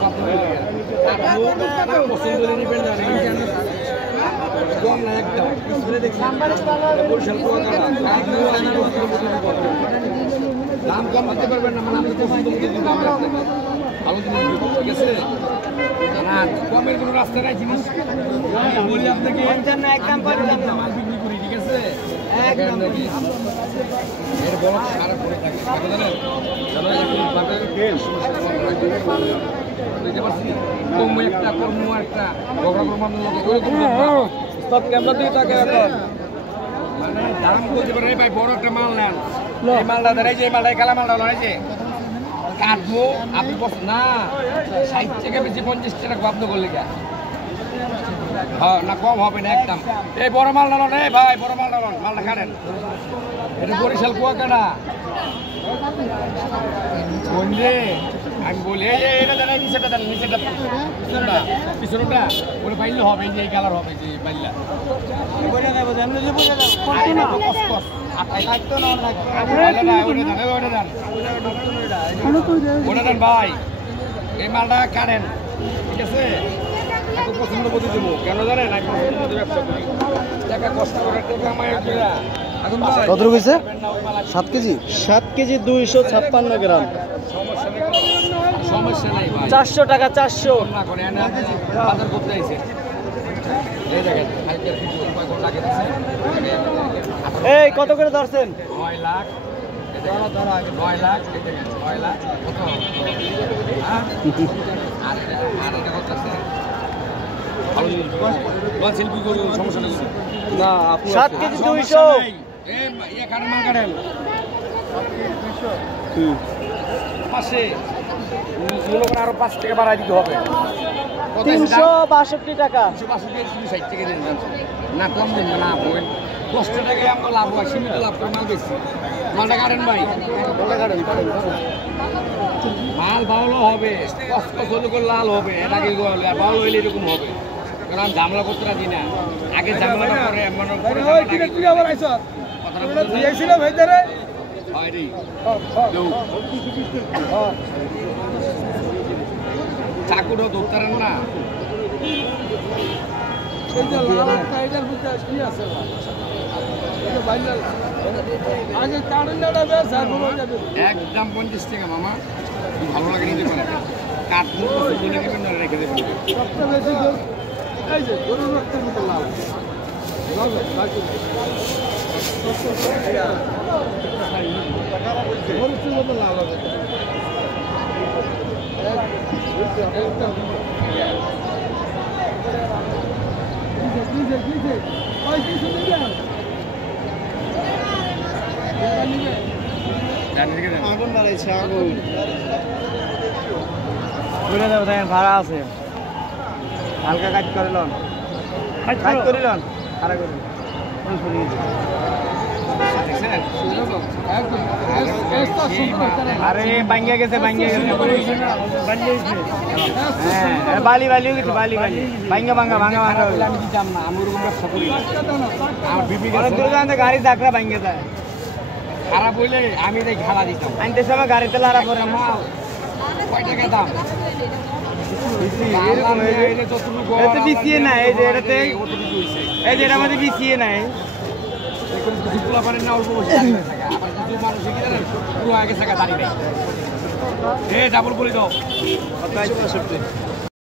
দাম কম দিতে পারবেন না, মানে আপনি পছন্দ মতো দিতে হবে ভালো জিনিস, ঠিক আছে? না কমের কোনো রাস্তা নাই জিনিস বলি আপনাকে একদম মাল বিক্রি করি, ঠিক আছে? একদম এর বড় খারাপ করে থাকে বুঝতে পারছি। কমু একটা কর্ম একটা সব ক্যামেরা দিয়ে থাকে এখন, মানে দাম বলতে পারে ভাই বড় একটা মাল নেন, এই মালটা ধরাই যে মালটা কালা মালটা নয় যে কাটবো আপনি না 60 টাকা বেশি 50 টাকা বাধ্য করলে গা হ্যাঁ না কম হবে না একদম। এই বড় মালটা নন, এই ভাই বড় মালটা নন, মালটা কাটেন, এটা বরিশাল কুয়াকাটা বন্ধে আমি বলি এই যে এটা জানাই নিচেটা দেন, নিচেটা পিছনটা ওটা পাইলে হবে, এই যে এই কালার হবে, যে পাইলা ভাই এই মালটা কাটেন, ঠিক আছে? এত পছন্দ করতে দেবো কেন জানেন, আমি পছন্দ মতো ব্যবসা করি, টাকা কষ্ট করে টাকা আমার কত রয়েছে? 7 কেজি 256 গ্রাম, সমস্যা নাই ভাই, 400 টাকা 400 না করে বাজার করতে আইছে এই দেখেন এই কত করে ধরছেন? 9 লাখ 9 লাখ 9 লাখ কত আর এটা কত আছে ভালো শিল্পী করে সমস্যা নেই না আপনি 7 কেজি 200 এই ইয়া কাটেন মাল কাটেন পাশে মনে করেন আরো 5 টাকা বাড়াই দিতে হবে, 362 টাকা 360 টাকা দিন না, কম দিন না, 10 টাকা আমরা লাভ হয়, সীমিত লাভ করে মাল বেশি, মালটা কাটেন ভাই, মাল ভালো হবে, কষ্ট হলে করে লাল হবে, এটা কি ভালো হইলে এরকম হবে, কারণ ঝামেলা করতে রাজি না, আগে ঝামেলাটা করে চাকুরও ধরতারেন না একদম 50 টাকা মামা, ভালো লাগে নিতে পারেন, কাটবো রেখে দেবেন লাল হবে আগুন বাড়াইছে, আগুন বলে দেবো দেখেন ভাড়া আছে, হালকা কাজ করিলন কাজ করিলন খারাপ করিল আরে ভাঙ্গা গেছে হ্যাঁ বালি গেছে বালি ভাঙ্গা আমি দিতাম না, আমি ওরকম ব্যবসা করি আমার বিবি গাড়ি চাকরা ভাঙ্গে যায়, খারাপ হইলে আমি তাই খেলা দিতাম, আনতে সময় গাড়িতে লাড়া পরে মাল কয় টাকা দাম বিছিয়ে নাই, এই যে এটাতে এই যে এটার মধ্যে বিছিয়ে নাই, পুরো পারেন না অল্প বসে আবার কিছু মানুষ পুরো আগে থাকা দাঁড়িয়ে নেই, ডাবল বলে দাও।